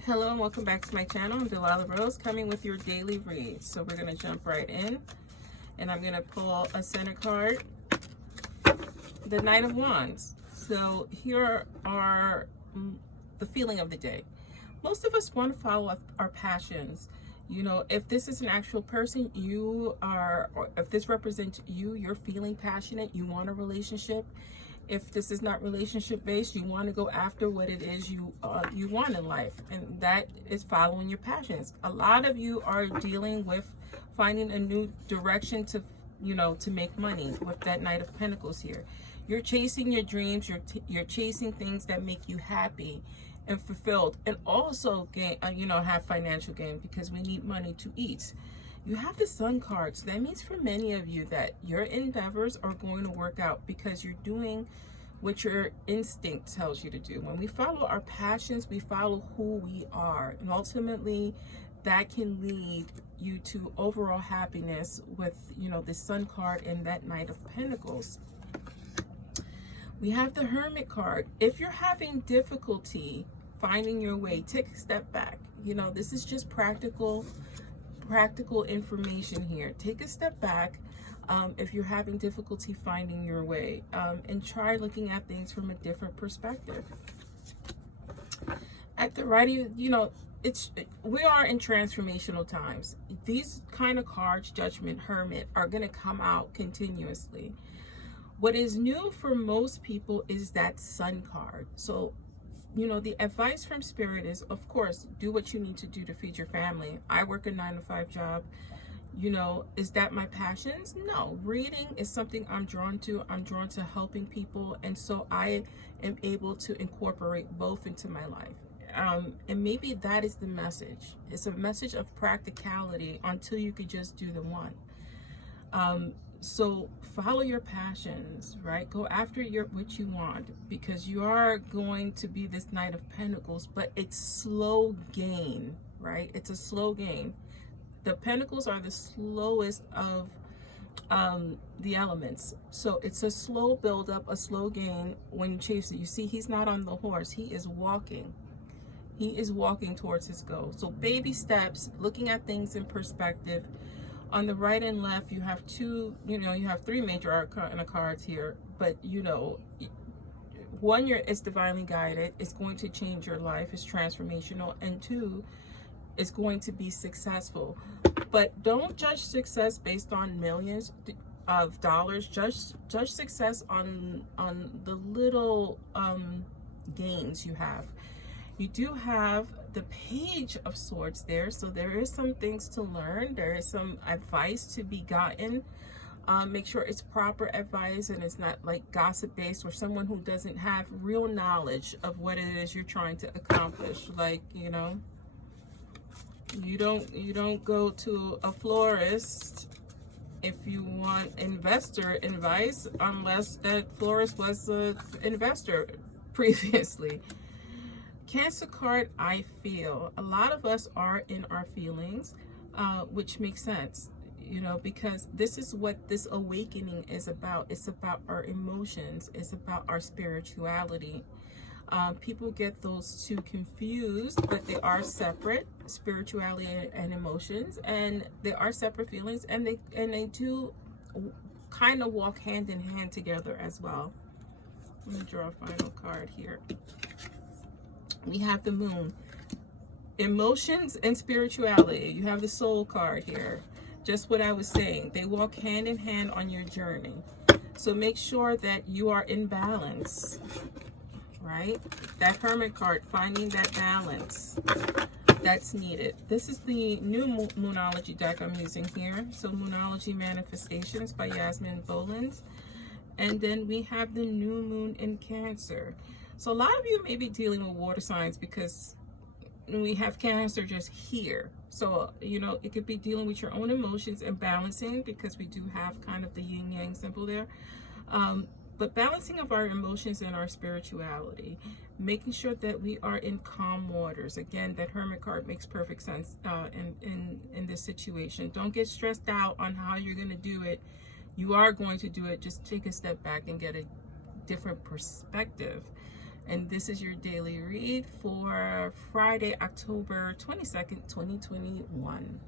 Hello and welcome back to my channel. I'm Delilah Rose, coming with your daily read. So we're going to jump right in, and I'm going to pull a center card, the Knight of Wands. So here are the feeling of the day. Most of us want to follow our passions. You know, if this is an actual person, you are, or if this represents you, you're feeling passionate, you want a relationship. If this is not relationship based, you want to go after what it is you want in life, and that is following your passions. A lot of you are dealing with finding a new direction to, to make money with that Knight of Pentacles here. You're chasing your dreams. You're chasing things that make you happy and fulfilled, and also gain, have financial gain, because we need money to eat. You have the Sun card, so that means for many of you that your endeavors are going to work out because you're doing what your instinct tells you to do. When we follow our passions, we follow who we are, and ultimately that can lead you to overall happiness with, the Sun card and that Knight of Pentacles. We have the Hermit card. If you're having difficulty finding your way, take a step back. This is just practical information here. Take a step back if you're having difficulty finding your way, and try looking at things from a different perspective. At the right, we are in transformational times. These kind of cards, Judgment, Hermit, are going to come out continuously. What is new for most people is that Sun card. So the advice from Spirit is, of course, do what you need to do to feed your family. I work a 9-to-5 job. Is that my passions? No. Reading is something I'm drawn to. I'm drawn to helping people. And so I am able to incorporate both into my life. And maybe that is the message. It's a message of practicality until you could just do the one. So follow your passions, right? Go after what you want, because you are going to be this Knight of Pentacles, but it's slow gain, right? It's a slow gain. The Pentacles are the slowest of the elements. So it's a slow build up, a slow gain when you chase it. You see, he's not on the horse. He is walking. He is walking towards his goal. So baby steps, looking at things in perspective. On the right and left, you have two, you have three major arcana cards here, but one, it's divinely guided. It's going to change your life. It's transformational. And two, it's going to be successful. But don't judge success based on millions of dollars. Judge success on the little gains you have. You do have the Page of Swords there, so there is some things to learn. There is some advice to be gotten. Make sure it's proper advice and it's not like gossip based, or someone who doesn't have real knowledge of what it is you're trying to accomplish. Like, you don't go to a florist if you want investor advice unless that florist was an investor previously. Cancer card, I feel a lot of us are in our feelings, which makes sense, because this is what this awakening is about. It's about our emotions. It's about our spirituality. People get those two confused, but they are separate, spirituality and emotions, and they are separate feelings, and they do kind of walk hand in hand together as well. Let me draw a final card here. We have the Moon. Emotions and spirituality. You have the Soul card here. Just what I was saying. They walk hand in hand on your journey. So make sure that you are in balance, right? That Hermit card, finding that balance that's needed. This is the new Moonology deck I'm using here. So Moonology Manifestations by Yasmin Bolins. And then we have the new moon in Cancer. So a lot of you may be dealing with water signs because we have Cancer just here. So, it could be dealing with your own emotions and balancing, because we do have kind of the yin yang symbol there. But balancing of our emotions and our spirituality, making sure that we are in calm waters. Again, that Hermit card makes perfect sense in this situation. Don't get stressed out on how you're going to do it. You are going to do it. Just take a step back and get a different perspective. And this is your daily read for Friday, October 22nd, 2021.